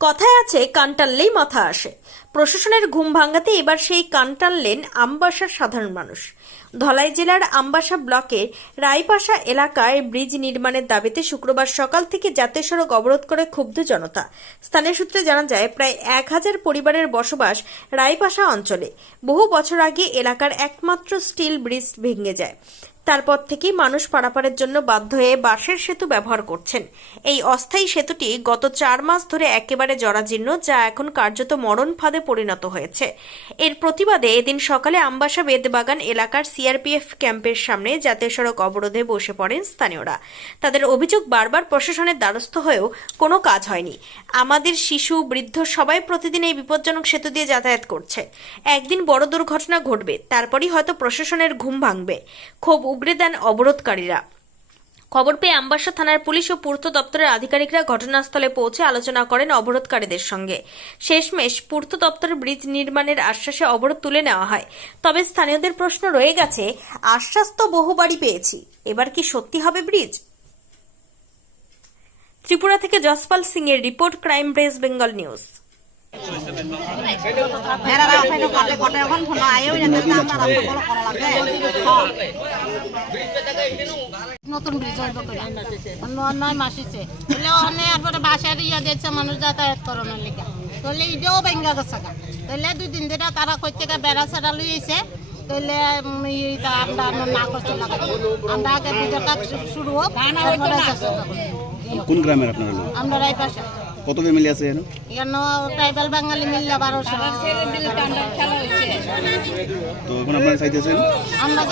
কথায় আছে, কান টানলেই মাথা আসে। প্রশাসনের ঘুম ভাঙাতে এবার সেই কান টানলেন আমবাসার সাধারণ মানুষ। ধলাই জেলার আমবাসা ব্লকের রায়পাশা এলাকায় ব্রিজ নির্মাণের দাবিতে শুক্রবার সকাল থেকে জাতীয় সড়ক অবরোধ করে ক্ষুব্ধ জনতা। স্থানীয় সূত্রে জানা যায়, প্রায় এক হাজার পরিবারের বসবাস রায়পাশা অঞ্চলে। বহু বছর আগে এলাকার একমাত্র স্টিল ব্রিজ ভেঙে যায়। তারপর থেকেই মানুষ পারাপারের জন্য বাধ্য হয়ে বাঁশের সেতু ব্যবহার করছেন। এই অস্থায়ী সেতুটি গত চার মাস ধরে একেবারে জরাজীর্ণ, যা এখন কার্যত মরণ ফাঁদে পরিণত হয়েছে। এর প্রতিবাদে এদিন সকালে আমবাসা বেদবাগান এলাকার সিআরপিএফ ক্যাম্পের সামনে জাতীয় সড়ক অবরোধে বসে পড়েন স্থানীয়রা। তাদের অভিযোগ বারবার প্রশাসনের দ্বারস্থ হয়েও কোনো কাজ হয়নি। আমাদের শিশু, বৃদ্ধ সবাই প্রতিদিন এই বিপজ্জনক সেতু দিয়ে যাতায়াত করছে। একদিন বড় দুর্ঘটনা ঘটবে, তারপরই হয়তো প্রশাসনের ঘুম ভাঙবে। ক্ষোভ উগরে দেন অবরোধকারীরা। খবর পেয়ে আমবাসা থানার পুলিশ ও পূর্ত দপ্তরের আধিকারিকরা ঘটনাস্থলে পৌঁছে আলোচনা করেন অবরোধকারীদের সঙ্গে। শেষমেশ পূর্ত দপ্তর ব্রিজ নির্মাণের আশ্বাসে অবরোধ তুলে নেওয়া হয়। তবে স্থানীয়দের প্রশ্ন রয়ে গেছে, আশ্বাস তো বহুবারই পেয়েছি, এবার কি সত্যি হবে ব্রিজ? ত্রিপুরা থেকে যশপাল সিং এর report crime press Bengal news. হেরারা ফাইনো কাটে কটে এখন ফোন আয়ও যেতে আমরা রাস্তা বড় করা লাগে নতুন ব্রিজ হইব কইরা নয় মাস হইছে। বলে ওখানে এরপরে বাসার ইয়া দিয়েছে মানুষ যাতায়াত করানোর লিগা তাহলে ইটাও ভেঙ্গা গেছে গা। তাহলে দুই দিন ধরে তারা কই থেকে বেড়া সেড়া লইছে তাহলে আমরা আমরা না করতে লাগাই আমরা আগে ব্রিজের শুরু হোক তারপরে চেষ্টা করব। কোন গ্রামের আপনারা আমরা রাই পাশে কত ফ্যামিলি আছে এখানে? ট্রাইবাল বাঙালি মিললে বারোশো। তো এখন আপনারা চাইতেছেন? আমরা